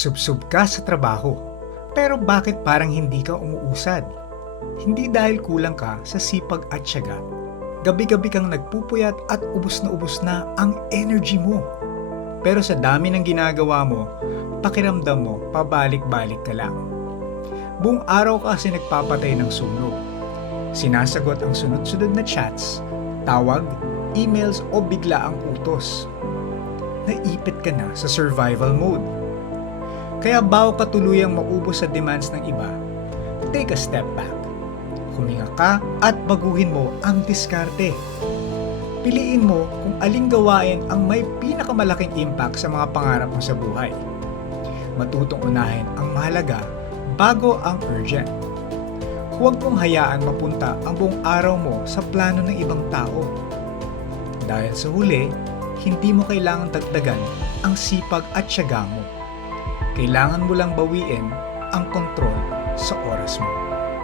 Subsub ka sa trabaho, pero bakit parang hindi ka umuusad? Hindi dahil kulang ka sa sipag at tiyaga. Gabi-gabi kang nagpupuyat at ubos na ang energy mo. Pero sa dami ng ginagawa mo, pakiramdam mo pabalik-balik ka lang. Buong araw ka kasi nagpapatay ng sunog. Sinasagot ang sunod-sunod na chats, tawag, emails o bigla ang utos. Naipit ka na sa survival mode. Kaya bago ka tuluyang maubos sa demands ng iba, take a step back. Huminga ka at baguhin mo ang diskarte. Piliin mo kung aling gawain ang may pinakamalaking impact sa mga pangarap mo sa buhay. Matutong unahin ang mahalaga bago ang urgent. Huwag mong hayaan mapunta ang buong araw mo sa plano ng ibang tao. Dahil sa huli, hindi mo kailangang dagdagan ang sipag at tiyaga mo. Kailangan mo lang bawiin ang kontrol